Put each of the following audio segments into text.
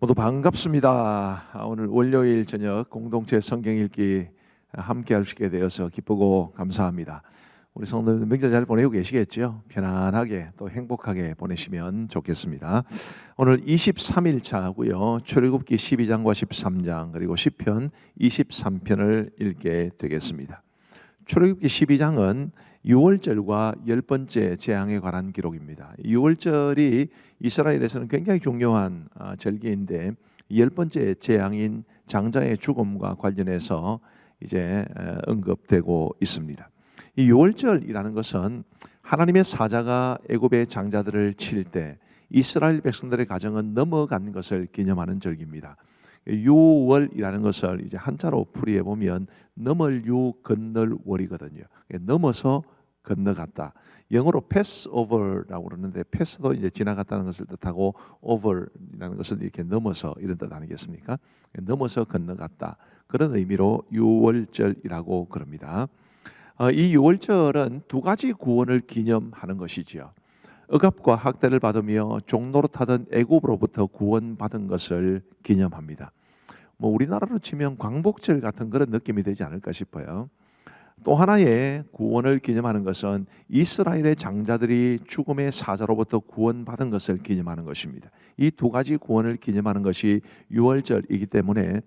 모두 반갑습니다. 오늘 월요일 저녁 공동체 성경 읽기 함께 할 수 있게 되어서 기쁘고 감사합니다. 우리 성도들 명절 잘 보내고 계시겠죠? 편안하게 또 행복하게 보내시면 좋겠습니다. 오늘 23일 차고요. 출애굽기 12장과 13장 그리고 시편 23편을 읽게 되겠습니다. 출애굽기 12장은 6월절과 10번째 재앙에 관한 기록입니다. 6월절이 이스라엘에서는 굉장히 중요한 절기인데 10번째 재앙인 장자의 죽음과 관련해서 이제 언급되고 있습니다. 이 6월절이라는 것은 하나님의 사자가 애굽의 장자들을 칠 때 이스라엘 백성들의 가정은 넘어간 것을 기념하는 절기입니다. 6월이라는 것을 이제 한자로 풀이해 보면 넘을 유 건널 월이거든요. 넘어서 건너갔다. 영어로 passover라고 그러는데 pass도 이제 지나갔다는 것을 뜻하고 over이라는 것은 이렇게 넘어서 이런 뜻 아니겠습니까? 넘어서 건너갔다. 그런 의미로 유월절이라고 그럽니다. 이 유월절은 두 가지 구원을 기념하는 것이지요. 억압과 학대를 받으며 종노릇하던 애굽으로부터 구원받은 것을 기념합니다. 우리나라로 치면 광복절 같은 그런 느낌이 되지 않을까 싶어요. 또 하나의 구원을 기념하는 것은 이스라엘의 장자들이 죽음의 사자로부터 구원받은 것을 기념하는 것입니다. 이 두 가지 구원을 기념하는 것이 유월절이기 때문에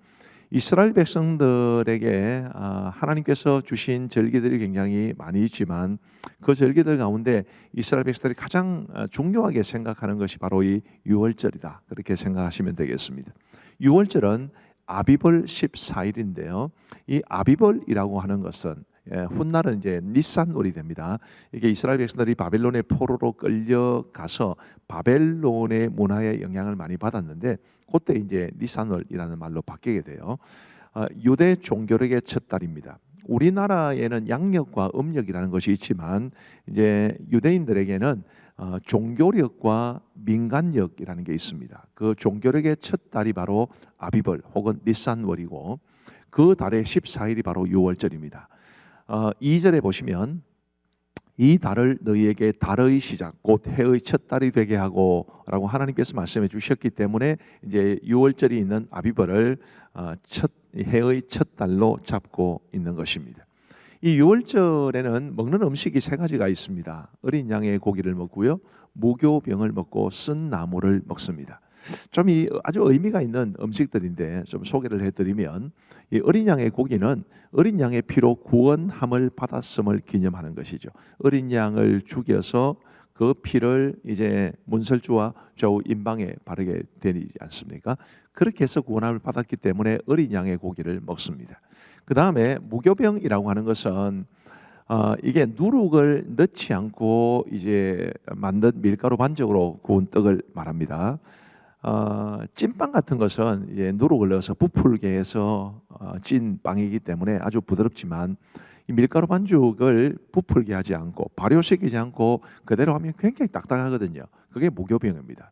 이스라엘 백성들에게 하나님께서 주신 절기들이 굉장히 많이 있지만 그 절기들 가운데 이스라엘 백성들이 가장 중요하게 생각하는 것이 바로 이 유월절이다. 그렇게 생각하시면 되겠습니다. 유월절은 아비벌 14일인데요. 이 아비벌이라고 하는 것은 훗날은 이제 니산월이 됩니다. 이게 이스라엘 백성들이 바벨론의 포로로 끌려가서 바벨론의 문화의 영향을 많이 받았는데 그때 이제 니산월이라는 말로 바뀌게 돼요. 유대 종교력의 첫 달입니다. 우리나라에는 양력과 음력이라는 것이 있지만 이제 유대인들에게는 종교력과 민간력이라는 게 있습니다. 그 종교력의 첫 달이 바로 아비벌 혹은 니산월이고 그 달의 14일이 바로 유월절입니다. 2절에 보시면 이 달을 너희에게 달의 시작 곧 해의 첫 달이 되게 하고 라고 하나님께서 말씀해 주셨기 때문에 이제 6월절이 있는 아비벌을 해의 첫 달로 잡고 있는 것입니다. 이 6월절에는 먹는 음식이 세 가지가 있습니다. 어린 양의 고기를 먹고요, 무교병을 먹고 쓴 나물을 먹습니다. 좀 아주 의미가 있는 음식들인데 좀 소개를 해드리면 이 어린 양의 고기는 어린 양의 피로 구원함을 받았음을 기념하는 것이죠. 어린 양을 죽여서 그 피를 이제 문설주와 좌우 임방에 바르게 되지 않습니까? 그렇게 해서 구원함을 받았기 때문에 어린 양의 고기를 먹습니다. 그 다음에 무교병이라고 하는 것은 이게 누룩을 넣지 않고 이제 만든 밀가루 반죽으로 구운 떡을 말합니다. 찐빵 같은 것은 이제 누룩을 넣어서 부풀게 해서 찐 빵이기 때문에 아주 부드럽지만 이 밀가루 반죽을 부풀게 하지 않고 발효시키지 않고 그대로 하면 굉장히 딱딱하거든요. 그게 무교병입니다.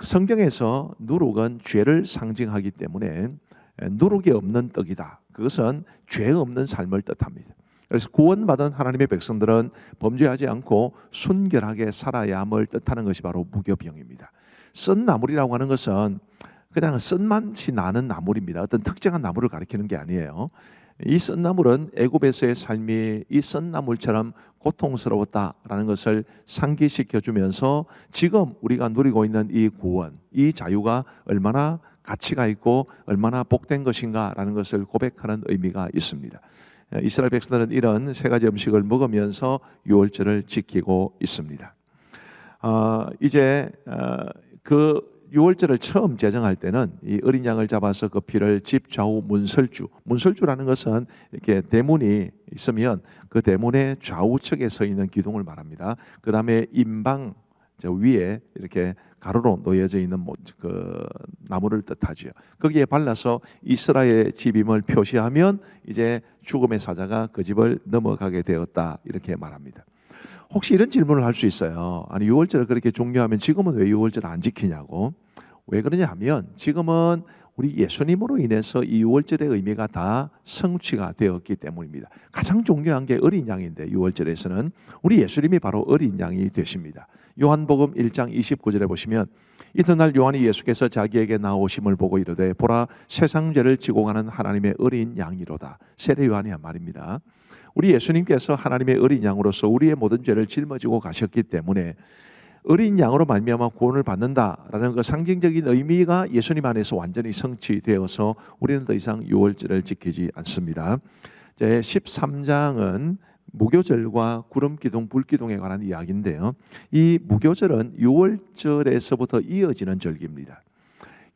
성경에서 누룩은 죄를 상징하기 때문에 누룩이 없는 떡이다. 그것은 죄 없는 삶을 뜻합니다. 그래서 구원받은 하나님의 백성들은 범죄하지 않고 순결하게 살아야 함을 뜻하는 것이 바로 무교병입니다. 쓴 나물이라고 하는 것은 그냥 쓴맛이 나는 나물입니다. 어떤 특정한 나물을 가리키는 게 아니에요. 이 쓴 나물은 애굽에서의 삶이 이 쓴 나물처럼 고통스러웠다라는 것을 상기시켜 주면서 지금 우리가 누리고 있는 이 구원, 이 자유가 얼마나 가치가 있고 얼마나 복된 것인가라는 것을 고백하는 의미가 있습니다. 이스라엘 백성들은 이런 세 가지 음식을 먹으면서 유월절을 지키고 있습니다. 이제 그 유월절을 처음 제정할 때는 이 어린 양을 잡아서 그 피를 집 좌우 문설주라는 것은 이렇게 대문이 있으면 그 대문의 좌우측에 서 있는 기둥을 말합니다. 그 다음에 임방 위에 이렇게 가로로 놓여져 있는 그 나무를 뜻하죠. 거기에 발라서 이스라엘의 집임을 표시하면 이제 죽음의 사자가 그 집을 넘어가게 되었다 이렇게 말합니다. 혹시 이런 질문을 할 수 있어요. 아니 6월절을 그렇게 중요하면 지금은 왜 6월절 안 지키냐고. 왜 그러냐 하면 지금은 우리 예수님으로 인해서 이 유월절의 의미가 다 성취가 되었기 때문입니다. 가장 중요한 게 어린 양인데 유월절에서는 우리 예수님이 바로 어린 양이 되십니다. 요한복음 1장 29절에 보시면 이튿날 요한이 예수께서 자기에게 나오심을 보고 이르되 보라 세상 죄를 지고 가는 하나님의 어린 양이로다. 세례 요한이 한 말입니다. 우리 예수님께서 하나님의 어린 양으로서 우리의 모든 죄를 짊어지고 가셨기 때문에 어린 양으로 말미암아 구원을 받는다라는 그 상징적인 의미가 예수님 안에서 완전히 성취되어서 우리는 더 이상 유월절을 지키지 않습니다. 제 13장은 무교절과 구름기둥, 불기둥에 관한 이야기인데요. 이 무교절은 유월절에서부터 이어지는 절기입니다.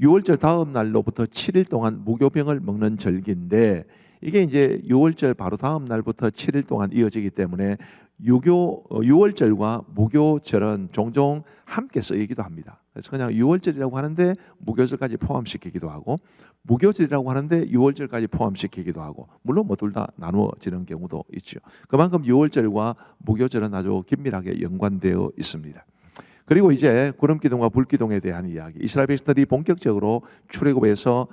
유월절 다음 날로부터 7일 동안 무교병을 먹는 절기인데 이게 이제 유월절 바로 다음 날부터 7일 동안 이어지기 때문에 유월절과 무교절은 종종 함께 쓰이기도 합니다. 그래서 그냥 유월절이라고 하는데 무교절까지 포함시키기도 하고 무교절이라고 하는데 유월절까지 포함시키기도 하고 물론 뭐 둘 다 나누어지는 경우도 있죠. 그만큼 유월절과 무교절은 아주 긴밀하게 연관되어 있습니다. 그리고 이제 구름기둥과 불기둥에 대한 이야기. 이스라엘 백성들이 본격적으로 출애굽에서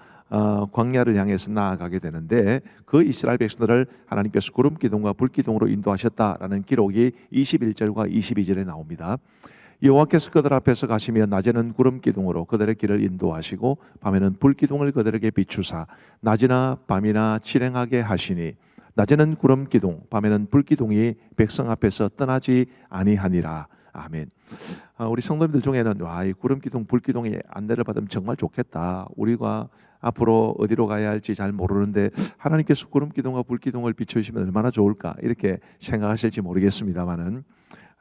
광야를 향해서 나아가게 되는데 그 이스라엘 백성들을 하나님께서 구름기둥과 불기둥으로 인도하셨다라는 기록이 21절과 22절에 나옵니다. 여호와께서 그들 앞에서 가시며 낮에는 구름기둥으로 그들의 길을 인도하시고 밤에는 불기둥을 그들에게 비추사 낮이나 밤이나 실행하게 하시니 낮에는 구름기둥 밤에는 불기둥이 백성 앞에서 떠나지 아니하니라. 아멘. 우리 성도님들 중에는 와, 이 구름기둥 불기둥의 안내를 받으면 정말 좋겠다. 우리가 앞으로 어디로 가야 할지 잘 모르는데 하나님께서 구름기둥과 불기둥을 비추시면 얼마나 좋을까 이렇게 생각하실지 모르겠습니다만은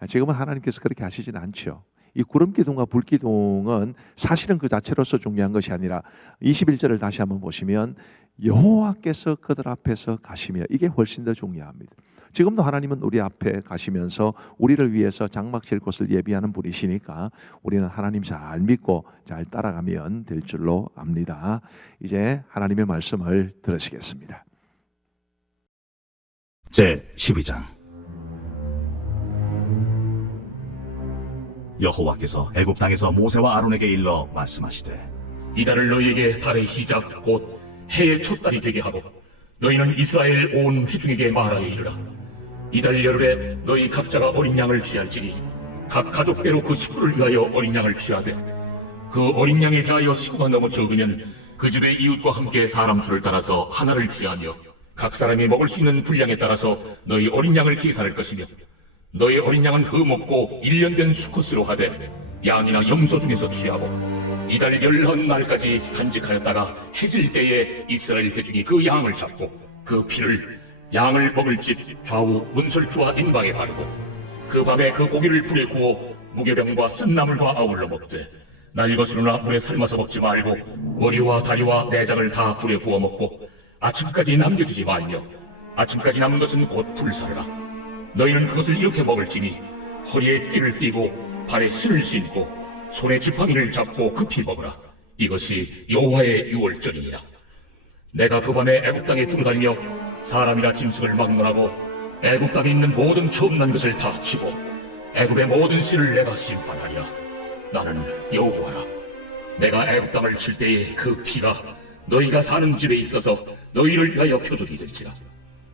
지금은 하나님께서 그렇게 하시지는 않죠. 이 구름기둥과 불기둥은 사실은 그 자체로서 중요한 것이 아니라 21절을 다시 한번 보시면 여호와께서 그들 앞에서 가시며 이게 훨씬 더 중요합니다. 지금도 하나님은 우리 앞에 가시면서 우리를 위해서 장막 칠 곳을 예비하는 분이시니까 우리는 하나님 잘 믿고 잘 따라가면 될 줄로 압니다. 이제 하나님의 말씀을 들으시겠습니다. 제 12장. 여호와께서 애굽 땅에서 모세와 아론에게 일러 말씀하시되 이달을 너희에게 달의 시작 곧 해의 첫 달이 되게 하고 너희는 이스라엘 온 회중에게 말하여 이르라. 이달 열흘에 너희 각자가 어린 양을 취할지니 각 가족대로 그 식구를 위하여 어린 양을 취하되 그 어린 양에 대하여 식구가 너무 적으면 그 집의 이웃과 함께 사람 수를 따라서 하나를 취하며 각 사람이 먹을 수 있는 분량에 따라서 너희 어린 양을 계산할 것이며 너희 어린 양은 흠없고 1년 된 수컷으로 하되 양이나 염소 중에서 취하고 이달 열흔 날까지 간직하였다가 해질 때에 이스라엘 회중이 그 양을 잡고 그 피를 양을 먹을 집 좌우 문설주와 인방에 바르고 그 밤에 그 고기를 불에 구워 무교병과 쓴나물과 아울러 먹되 날 것으로나 물에 삶아서 먹지 말고 머리와 다리와 내장을 다 불에 구워 먹고 아침까지 남겨두지 말며 아침까지 남은 것은 곧 불사르라. 너희는 그것을 이렇게 먹을지니 허리에 띠를 띠고 발에 신을 신고 손에 지팡이를 잡고 급히 먹으라. 이것이 여호와의 유월절이니라. 내가 그 밤에 애굽 땅에 두루다니며 사람이나 짐승을 막론하고 애굽 땅에 있는 모든 처음 난 것을 다 치고 애굽의 모든 씨를 내가 심판하리라. 나는 여호와라. 내가 애굽 땅을 칠 때에 그 피가 너희가 사는 집에 있어서 너희를 위하여 표적이 될지라.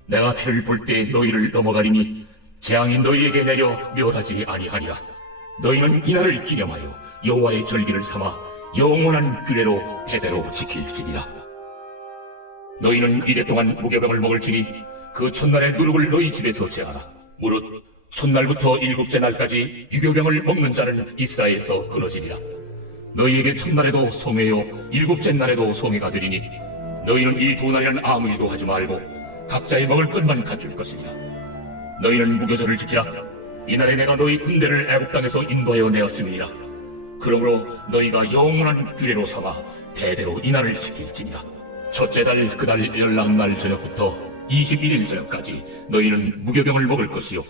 내가 피를 볼 때 너희를 넘어가리니 재앙이 너희에게 내려 멸하지 아니하리라. 너희는 이날을 기념하여 여호와의 절기를 삼아 영원한 규례로 대대로 지킬지니라. 너희는 이래 동안 무교병을 먹을지니 그 첫날의 누룩을 너희 집에서 제하라. 무릇 첫날부터 7째 날까지 유교병을 먹는 자는 이스라엘에서 끊어지리라. 너희에게 첫날에도 성회요 7째 날에도 성회가 되리니 너희는 이 두 날에는 아무 일도 하지 말고 각자의 먹을 것만 갖출 것이니라. 너희는 무교절을 지키라. 이날에 내가 너희 군대를 애굽 땅에서 인도하여 내었음이니라. 그러므로 너희가 영원한 규례로 삼아 대대로 이날을 지킬지니라. 첫째 달 그 달 11날 저녁부터 21일 저녁까지 너희는 무교병을 먹을 것이요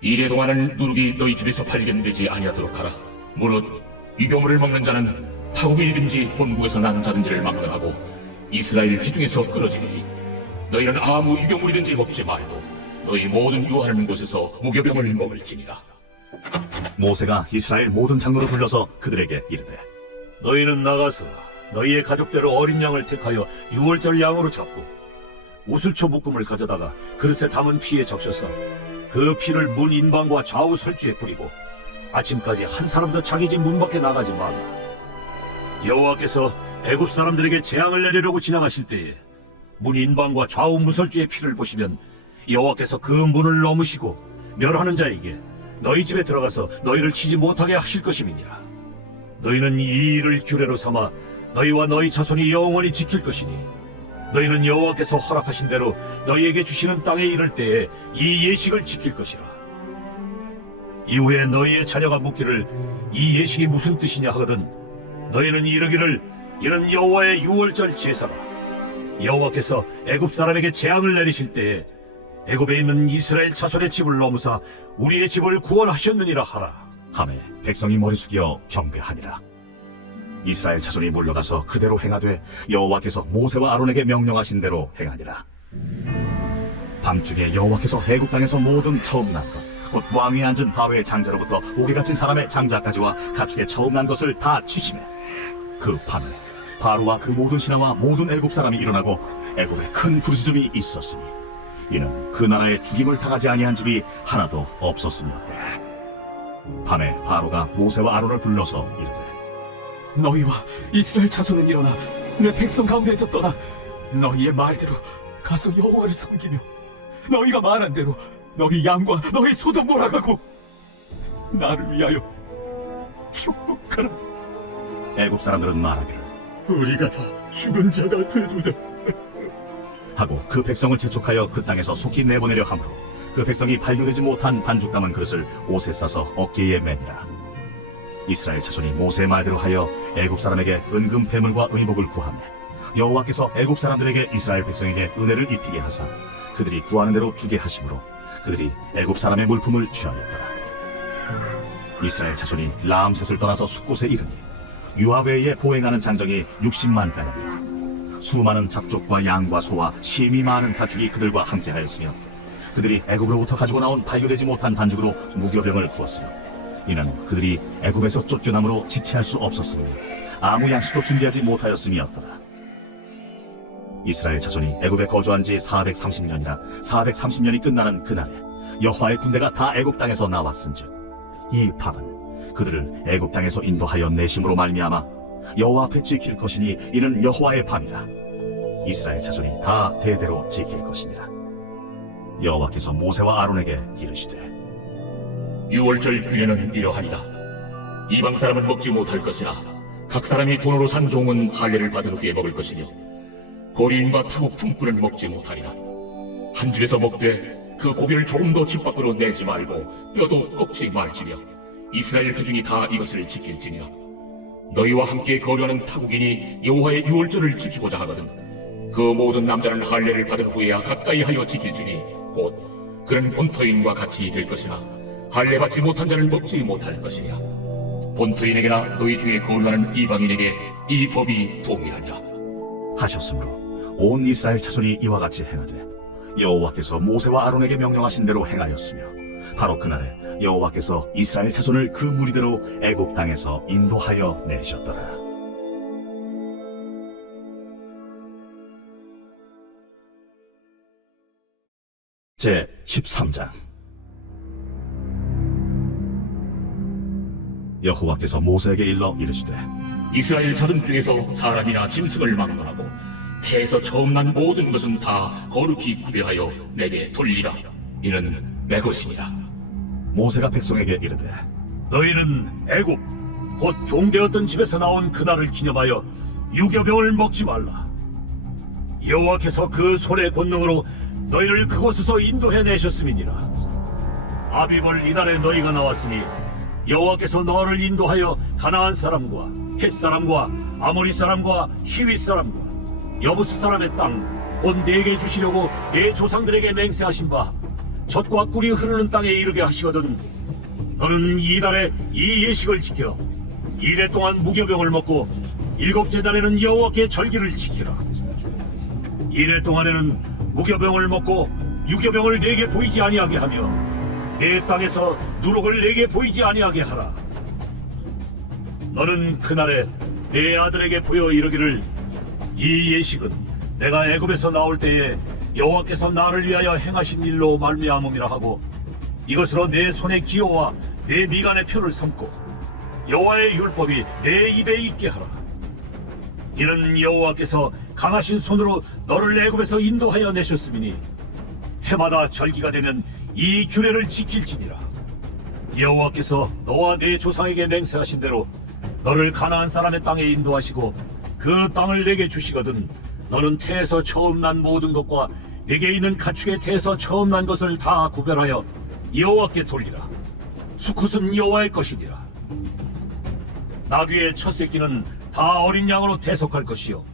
이래 동안은 누룩이 너희 집에서 발견되지 아니하도록 하라. 무릇 유교물을 먹는 자는 타국이든지 본국에서 난 자든지를 막론하고 이스라엘 회중에서 끊어지리니 너희는 아무 유교물이든지 먹지 말고 너희 모든 유하는 곳에서 무교병을 먹을지니라. 모세가 이스라엘 모든 장로를 불러서 그들에게 이르되 너희는 나가서 너희의 가족대로 어린 양을 택하여 유월절 양으로 잡고 우슬초 묶음을 가져다가 그릇에 담은 피에 적셔서 그 피를 문 인방과 좌우 설주에 뿌리고 아침까지 한 사람도 자기 집 문 밖에 나가지 말라. 여호와께서 애굽 사람들에게 재앙을 내리려고 지나가실 때에 문 인방과 좌우 무설주의 피를 보시면 여호와께서 그 문을 넘으시고 멸하는 자에게 너희 집에 들어가서 너희를 치지 못하게 하실 것임이니라. 너희는 이 일을 규례로 삼아 너희와 너희 자손이 영원히 지킬 것이니 너희는 여호와께서 허락하신 대로 너희에게 주시는 땅에 이를 때에 이 예식을 지킬 것이라. 이후에 너희의 자녀가 묻기를 이 예식이 무슨 뜻이냐 하거든 너희는 이르기를 이는 여호와의 유월절 제사라. 여호와께서 애굽 사람에게 재앙을 내리실 때에 애굽에 있는 이스라엘 자손의 집을 넘으사 우리의 집을 구원하셨느니라 하라. 하매 백성이 머리 숙여 경배하니라. 이스라엘 자손이 물러가서 그대로 행하되 여호와께서 모세와 아론에게 명령하신 대로 행하니라. 밤중에 여호와께서 애굽 땅에서 모든 처음 난 것, 곧 왕위에 앉은 바로의 장자로부터 옥에 갇힌 사람의 장자까지와 가축의 처음 난 것을 다 치시매 그 밤에 바로와 그 모든 신하와 모든 애굽 사람이 일어나고 애굽에 큰 부르짖음이 있었으니 이는 그 나라에 죽임을 당하지 아니한 집이 하나도 없었음이었더라. 밤에 바로가 모세와 아론을 불러서 이르되 너희와 이스라엘 자손은 일어나 내 백성 가운데에서 떠나 너희의 말대로 가서 여호와를 섬기며 너희가 말한 대로 너희 양과 너희 소도 몰아가고 나를 위하여 축복하라. 애굽 사람들은 말하기를 우리가 다 죽은 자가 되도다. 하고 그 백성을 재촉하여 그 땅에서 속히 내보내려 하므로 그 백성이 발교되지 못한 반죽 담은 그릇을 옷에 싸서 어깨에 매니라. 이스라엘 자손이 모세의 말대로 하여 애굽 사람에게 은금 배물과 의복을 구하며 여호와께서 애굽 사람들에게 이스라엘 백성에게 은혜를 입히게 하사 그들이 구하는 대로 주게 하심으로 그들이 애굽 사람의 물품을 취하였더라. 이스라엘 자손이 라암셋을 떠나서 숫곳에 이르니 유아 외에 보행하는 장정이 60만 가량이요 수많은 잡족과 양과 소와 심이 많은 가축이 그들과 함께하였으며 그들이 애굽으로부터 가지고 나온 발교되지 못한 반죽으로 무교병을 구웠으며 이는 그들이 애굽에서 쫓겨남으로 지체할 수 없었으며 아무 양식도 준비하지 못하였음이었더라. 이스라엘 자손이 애굽에 거주한 지 430년이라 430년이 끝나는 그날에 여호와의 군대가 다 애굽 땅에서 나왔은즉 이 밤은 그들을 애굽 땅에서 인도하여 내심으로 말미암아 여호와 앞에 지킬 것이니 이는 여호와의 밤이라. 이스라엘 자손이 다 대대로 지킬 것이니라. 여호와께서 모세와 아론에게 이르시되 유월절 규례는 이러하니라. 이방 사람은 먹지 못할 것이나 각 사람이 돈으로 산 종은 할례를 받은 후에 먹을 것이며 거리인과 타국 품꾼은 먹지 못하리라. 한 집에서 먹되 그 고기를 조금도 집 밖으로 내지 말고 뼈도 꺾지 말지며 이스라엘 회중이 다 이것을 지킬지니라. 너희와 함께 거류하는 타국인이 여호와의 유월절을 지키고자 하거든 그 모든 남자는 할례를 받은 후에야 가까이 하여 지킬지니 곧 그는 본토인과 같이 될 것이나 할례 받지 못한 자를 먹지 못할 것이니라. 본토인에게나 너희 중에 거류하는 이방인에게 이 법이 동일하니라. 하셨으므로 온 이스라엘 자손이 이와 같이 행하되 여호와께서 모세와 아론에게 명령하신 대로 행하였으며 바로 그날에 여호와께서 이스라엘 자손을 그 무리대로 애굽 땅에서 인도하여 내셨더라. 제 13장. 여호와께서 모세에게 일러 이르시되 이스라엘 자손 중에서 사람이나 짐승을 막론하고 태에서 처음 난 모든 것은 다 거룩히 구별하여 내게 돌리라. 이는 내 것이니라. 모세가 백성에게 이르되 너희는 애굽 곧 종되었던 집에서 나온 그날을 기념하여 유교병을 먹지 말라. 여호와께서 그 손의 권능으로 너희를 그곳에서 인도해 내셨음이니라. 아비벌 이날에 너희가 나왔으니 여호와께서 너를 인도하여 가나안 사람과 헷 사람과 아모리 사람과 히윗 사람과 여부스 사람의 땅 곧 내게 주시려고 내 조상들에게 맹세하신 바 젖과 꿀이 흐르는 땅에 이르게 하시거든 너는 이달에 이 예식을 지켜 이래 동안 무교병을 먹고 일곱째 달에는 여호와께 절기를 지키라. 이래 동안에는 무교병을 먹고 유교병을 내게 보이지 아니하게 하며 내 땅에서 누룩을 내게 보이지 아니하게 하라. 너는 그날에 내 아들에게 보여 이르기를 이 예식은 내가 애굽에서 나올 때에 여호와께서 나를 위하여 행하신 일로 말미암음이라 하고 이것으로 내 손의 기호와 내 미간의 표를 삼고 여호와의 율법이 내 입에 있게 하라. 이는 여호와께서 강하신 손으로 너를 애굽에서 인도하여 내셨음이니 해마다 절기가 되면 이 규례를 지킬지니라. 여호와께서 너와 네 조상에게 맹세하신 대로 너를 가나안 사람의 땅에 인도하시고 그 땅을 내게 주시거든 너는 태에서 처음 난 모든 것과 내게 있는 가축의 태에서 처음 난 것을 다 구별하여 여호와께 돌리라. 수컷은 여호와의 것이니라. 나귀의 첫 새끼는 다 어린 양으로 대속할 것이요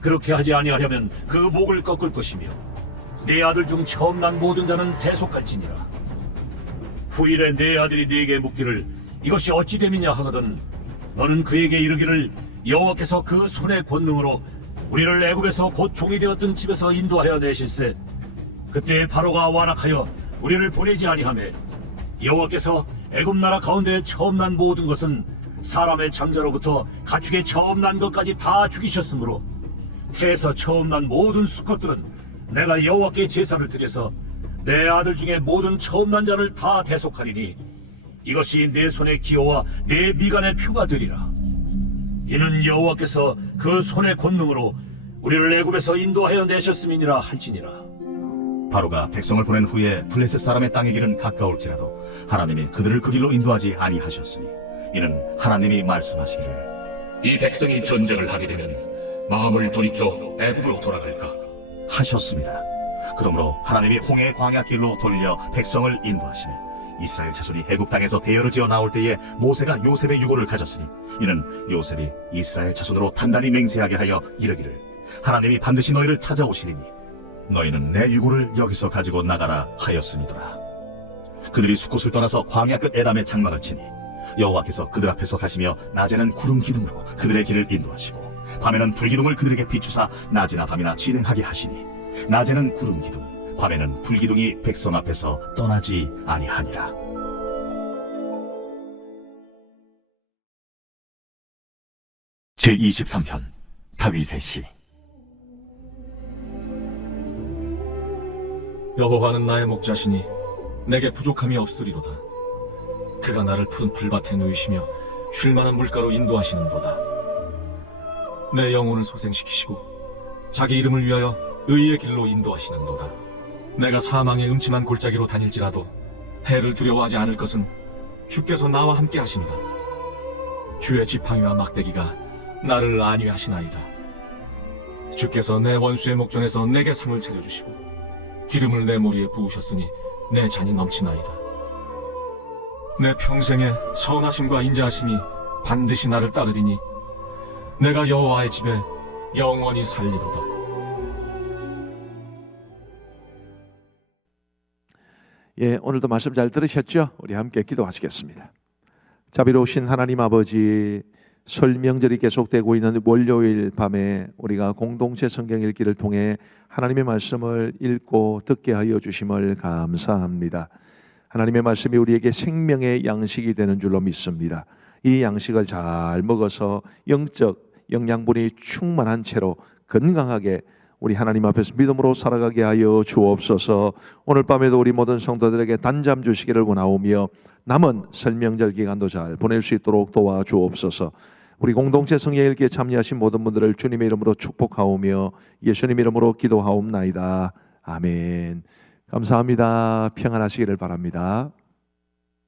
그렇게 하지 아니하려면 그 목을 꺾을 것이며 네 아들 중 처음 난 모든 자는 대속할지니라. 후일에 네 아들이 네게 묻기를 이것이 어찌 됨이냐 하거든 너는 그에게 이르기를 여호와께서 그 손의 권능으로 우리를 애굽에서 곧 종이 되었던 집에서 인도하여 내실세 그때 바로가 완악하여 우리를 보내지 아니하매 여호와께서 애굽 나라 가운데 처음 난 모든 것은 사람의 장자로부터 가축의 처음 난 것까지 다 죽이셨으므로 태에서 처음 난 모든 수컷들은 내가 여호와께 제사를 드려서 내 아들 중에 모든 처음 난 자를 다 대속하리니 이것이 내 손의 기호와 내 미간의 표가 되리라. 이는 여호와께서 그 손의 권능으로 우리를 애굽에서 인도하여 내셨음이니라 할지니라. 바로가 백성을 보낸 후에 블레셋 사람의 땅의 길은 가까울지라도 하나님이 그들을 그 길로 인도하지 아니하셨으니 이는 하나님이 말씀하시기를 이 백성이 전쟁을 하게 되면 마음을 돌이켜 애굽으로 돌아갈까? 하셨습니다. 그러므로 하나님이 홍해 광야 길로 돌려 백성을 인도하시매 이스라엘 자손이 애굽 땅에서 대열을 지어 나올 때에 모세가 요셉의 유고를 가졌으니 이는 요셉이 이스라엘 자손으로 단단히 맹세하게 하여 이르기를 하나님이 반드시 너희를 찾아오시리니 너희는 내 유고를 여기서 가지고 나가라 하였으니더라. 그들이 숫곳을 떠나서 광야 끝 에담에 장막을 치니 여호와께서 그들 앞에서 가시며 낮에는 구름 기둥으로 그들의 길을 인도하시고 밤에는 불기둥을 그들에게 비추사 낮이나 밤이나 진행하게 하시니 낮에는 구름 기둥 밤에는 불기둥이 백성 앞에서 떠나지 아니하니라. 제23편 다윗의 시. 여호와는 나의 목자시니 내게 부족함이 없으리로다. 그가 나를 푸른 풀밭에 누이시며 쉴 만한 물가로 인도하시는도다. 내 영혼을 소생시키시고 자기 이름을 위하여 의의 길로 인도하시는도다. 내가 사망의 음침한 골짜기로 다닐지라도 해를 두려워하지 않을 것은 주께서 나와 함께 하시니라. 주의 지팡이와 막대기가 나를 안위하시나이다. 주께서 내 원수의 목전에서 내게 상을 차려주시고 기름을 내 머리에 부으셨으니 내 잔이 넘치나이다. 내 평생에 선하심과 인자하심이 반드시 나를 따르리니 내가 여호와의 집에 영원히 살리로다. 예, 오늘도 말씀 잘 들으셨죠? 우리 함께 기도하시겠습니다. 자비로우신 하나님 아버지, 설 명절이 계속되고 있는 월요일 밤에 우리가 공동체 성경 읽기를 통해 하나님의 말씀을 읽고 듣게 하여 주심을 감사합니다. 하나님의 말씀이 우리에게 생명의 양식이 되는 줄로 믿습니다. 이 양식을 잘 먹어서 영적 영양분이 충만한 채로 건강하게 우리 하나님 앞에서 믿음으로 살아가게 하여 주옵소서. 오늘 밤에도 우리 모든 성도들에게 단잠 주시기를 원하오며 남은 설 명절 기간도 잘 보낼 수 있도록 도와주옵소서. 우리 공동체 성경 읽기에 참여하신 모든 분들을 주님의 이름으로 축복하오며 예수님 이름으로 기도하옵나이다. 아멘. 감사합니다. 평안하시기를 바랍니다.